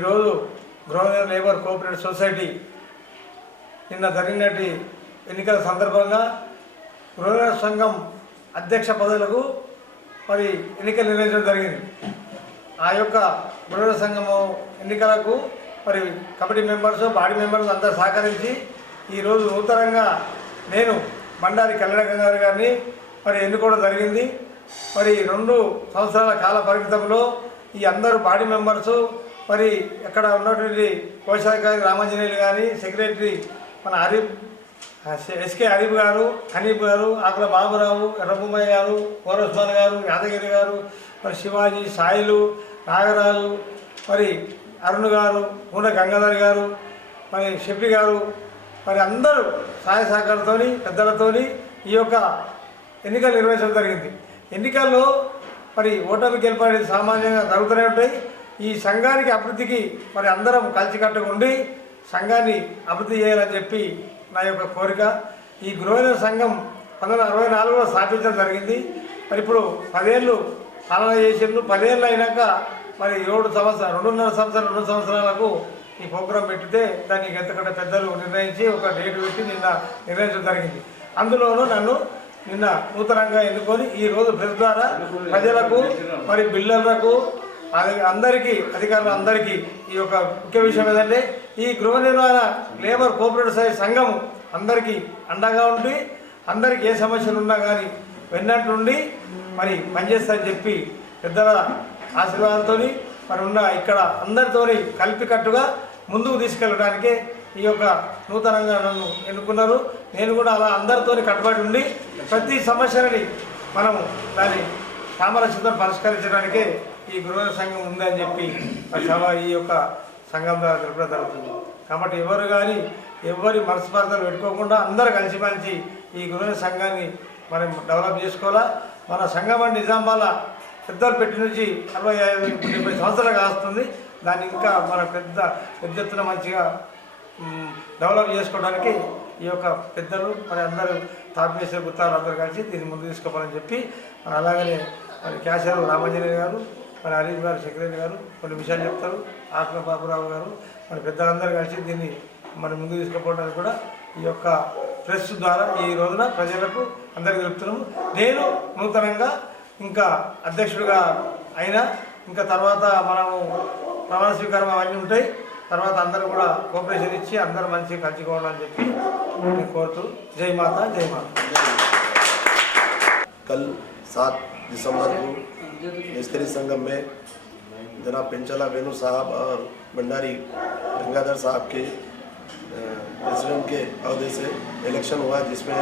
ఈరోజు గృహ labour cooperative society నిన్న జరిగినటి ఎన్నికల సందర్భంగా గృహ సంఘం అధ్యక్ష పదవులకు మరి ఎన్నికలు నిర్వహించడం జరిగింది. ఆ యొక్క గృహ సంఘము ఎన్నికలకు మరి కమిటీ మెంబర్స్ బాడీ మెంబర్స్ అందరూ సహకరించి ఈరోజు నూతనంగా నేను బండారి కళ్యాణ గారిని మరి ఎన్నుకోవడం జరిగింది. మరి 2 సంవత్సరాల కాల పరిమితంలో ఈ అందరూ బాడీ మెంబర్సు మరి ఇక్కడ ఉన్నటువంటి కోశాధికారి రామాంజనేయులు కానీ, సెక్రటరీ మన ఎస్కే హరీఫ్ గారు, హనీఫ్ గారు, ఆకుల బాబురావు, ఎర్రబొమ్మయ్య గారు, ఓరస్మాన్ గారు, యాదగిరి గారు, మరి శివాజీ, సాయిలు, నాగరాజు, మరి అరుణ్ గారు, పూన గంగాధర్ గారు, మరి షెఫీ గారు, మరి అందరూ సహాయ సహకారంతో పెద్దలతోని ఈ యొక్క ఎన్నికలు నిర్వహించడం జరిగింది. ఎన్నికల్లో మరి ఓటమి గెలుపడి సామాన్యంగా జరుగుతూనే ఉంటాయి. ఈ సంఘానికి అభివృద్ధికి మరి అందరం కలిసికట్టుగా ఉండి సంఘాన్ని అభివృద్ధి చేయాలని చెప్పి నా యొక్క కోరిక. ఈ గృహ సంఘం 1964లో స్థాపించడం జరిగింది. మరి ఇప్పుడు 10 ఏళ్ళు పాలన చేసిండ్రు. 10 ఏళ్ళు అయినాక మరి 2.5 సంవత్సరాలకు ఈ ప్రోగ్రాం పెట్టితే దాన్ని ఎంతకంటే పెద్దలు నిర్ణయించి ఒక డేట్ పెట్టి నిన్న నిర్ణయించడం జరిగింది. అందులోనూ నన్ను నిన్న నూతనంగా ఎన్నుకొని ఈరోజు ప్రెస్ ద్వారా ప్రజలకు మరి బిల్డర్లకు అందరికీ అధికారులు అందరికీ ఈ యొక్క ముఖ్య విషయం ఏంటంటే ఈ గృహ నిర్మాణ లేబర్ కోఆపరేటివ్ సొసైటీ సంఘం అందరికీ అండగా ఉండి అందరికీ ఏ సమస్యలు ఉన్నా కానీ వెన్నట్టుండి మరి పనిచేస్తారని చెప్పి పెద్దల ఆశీర్వాదంతో మరి ఉన్న ఇక్కడ అందరితోని కలిపికట్టుగా ముందుకు తీసుకెళ్ళడానికే ఈ యొక్క నూతనంగా నన్ను ఎన్నుకున్నారు. నేను కూడా అలా అందరితోని కట్టుబడి ఉండి ప్రతి సమస్యని మనము దాన్ని సామరస్యంతో పరిష్కరించడానికే ఈ గృహ సంఘం ఉందని చెప్పి ఈ యొక్క సంఘం ద్వారా తెలుపడం జరుగుతుంది. కాబట్టి ఎవరు కానీ ఎవరి మనస్పర్ధలు పెట్టుకోకుండా అందరూ కలిసిమెలిసి ఈ గృహ సంఘాన్ని మనం డెవలప్ చేసుకోవాలా. మన సంఘం అంటే నిజామాబాద్ పెద్దలు పెట్టి నుంచి 65-70 సంవత్సరాలు కాస్తుంది. దాన్ని ఇంకా మన పెద్ద ఎత్తున మంచిగా డెవలప్ చేసుకోవడానికి ఈ యొక్క పెద్దలు మరి అందరూ తాపేసే గుత్తాలు అందరూ కలిసి దీన్ని ముందు తీసుకోవాలని చెప్పి అలాగనే మరి క్యాషర్ రామాంజనేయ గారు, మరి హరీఫ్ గారు, సెక్రటరీ గారు కొన్ని విషయాలు చెప్తారు, ఆకుల బాబురావు గారు మరి పెద్దలందరూ కలిసి దీన్ని మరి ముందు తీసుకుపోవడానికి కూడా ఈ యొక్క ప్రెస్ ద్వారా ఈ రోజున ప్రజలకు అందరికీ తెలుపుతున్నాము. నేను నూతనంగా ఇంకా అధ్యక్షుడిగా అయినా ఇంకా తర్వాత మనము ప్రమాణ స్వీకారం అవన్నీ ఉంటాయి. తర్వాత అందరూ కూడా కోఆపరేషన్ ఇచ్చి అందరూ మంచిగా కలిసికోవాలని చెప్పి నేను కోరుతూ జై మాత జై మాత. कल 7 दिसंबर को मिस्त्री संगम में जनाब पेंचला वेणु साहब और भंडारी गंगाधर साहब के प्रेसिडेंट के अहदे से इलेक्शन हुआ, जिसमें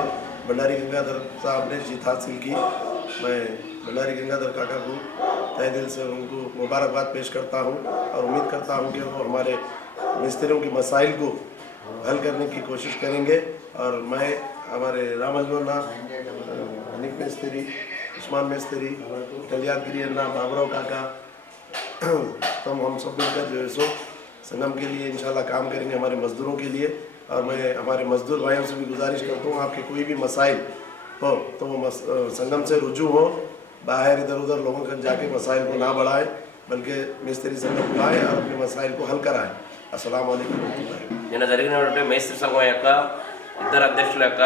भंडारी गंगाधर साहब ने जीत हासिल की। मैं भंडारी गंगाधर काका को तहे दिल से उनको मुबारकबाद पेश करता हूं और उम्मीद करता हूं कि वो हमारे मिस्त्रियों की मसाइल को हल करने की कोशिश करेंगे। और मैं हमारे रामजमना हनीफ मिस्त्री, उस्मान मिस्त्री, कल्याणगिरी अन्ना, बाबराव काका, तो हम सब मिलकर जो है सो संगम के लिए इंशाल्लाह काम करेंगे, हमारे मजदूरों के लिए। और मैं हमारे मजदूर भाइयों से भी गुजारिश करता हूँ, आपके कोई भी मसाइल हो तो वो संगम से रुजू हो, बाहर इधर उधर लोगों का जाके मसाइल को ना बढ़ाए, बल्कि मिस्त्री संगम बुलाए और अपने मसाइल को हल कराए। अस्सलाम वालेकुम। నిన్న జరిగినటువంటి మేస్త్రి సంఘం యొక్క ఇద్దరు అధ్యక్షుల యొక్క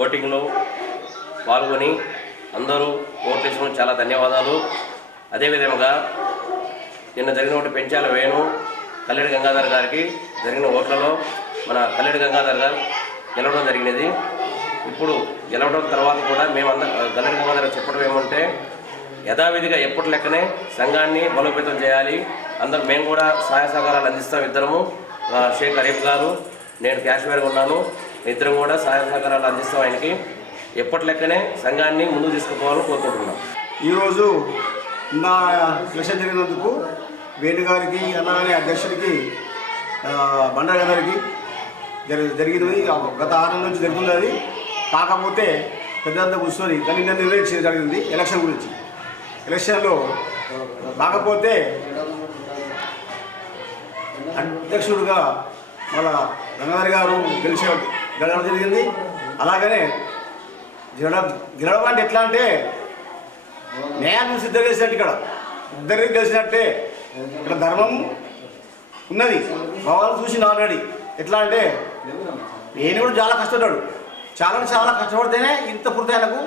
ఓటింగ్లో పాల్గొని అందరూ ఓట్ వేసినందుకు చాలా ధన్యవాదాలు. అదేవిధంగా నిన్న జరిగినటువంటి పెంచాల వేణు కల్లెడి గంగాధర్ గారికి జరిగిన ఓట్లలో మన కల్లెడి గంగాధర్ గారు గెలవడం జరిగినది. ఇప్పుడు గెలవడం తర్వాత కూడా కల్లెడి గంగాధర్ చెప్పడం ఏమంటే యథావిధిగా ఎప్పటి లెక్కనే సంఘాన్ని బలోపేతం చేయాలి, అందరూ మేము కూడా సహాయ సహకారాలు అందిస్తాం. ఇద్దరము షేక్ హరీఫ్ గారు, నేను క్యాషియర్గా ఉన్నాను, ఇద్దరం కూడా సహాయ సహకారాలు అందిస్తాం. ఆయనకి ఎప్పటి లెక్కనే సంఘాన్ని ముందుకు తీసుకుపోవాలని కోరుకుంటున్నాం. ఈరోజు నా ఎలక్షన్ జరిగినందుకు వేణు గారికి, అన్నగారి అధ్యక్షుడికి, బండారి గారికి జరిగింది. గత 6 నెలల నుంచి జరుగుతుంది. అది కాకపోతే పెద్దంతా కూర్చొని దాన్ని నిర్ణయించడం జరిగింది ఎలక్షన్ గురించి. ఎలక్షన్లో కాకపోతే అధ్యక్షుడిగా మళ్ళా గంగాధర్ గారు గెలవడం జరిగింది. అలాగనే గెలవడం అంటే ఎట్లా అంటే న్యాయం చూసి ఇద్దరు గెలిచినట్టు, ఇక్కడ ఇద్దరికి గెలిచినట్టే. ఇక్కడ ధర్మం ఉన్నది. భగవాన్ చూసింది ఆల్రెడీ. ఎట్లా అంటే నేను కూడా చాలా కష్టపడ్డాడు, చాలా కష్టపడితేనే ఇంత పూర్తి ఆయనకు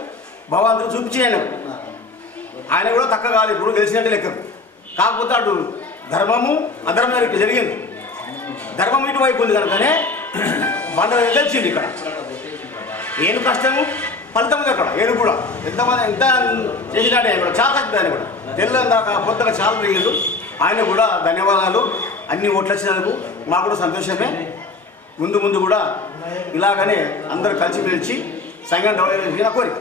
భగవంతుడు చూపించి ఆయన కూడా తక్కువ కాదు, ఇప్పుడు గెలిచినట్టే లెక్కకు. కాకపోతే అటు ధర్మము అధర్మం జరిగింది. ధర్మం ఇటువైపు ఉంది కనుకనే బండ గెలిచింది. ఇక్కడ ఏను కష్టము ఫలితం ఉంది. అక్కడ ఏను కూడా ఎంతమంది ఎంత చేసినాడే కూడా చాలా కష్టం. కూడా తెల్లని దాకా కొత్తగా చాలా తిరిగిండు. ఆయన కూడా ధన్యవాదాలు. అన్ని ఓట్లు వచ్చినందుకు మాకు కూడా సంతోషమే. ముందు కూడా ఇలాగనే అందరూ కలిసి పిలిచి సంఘం డెవలప్ చేసిన కోరిక.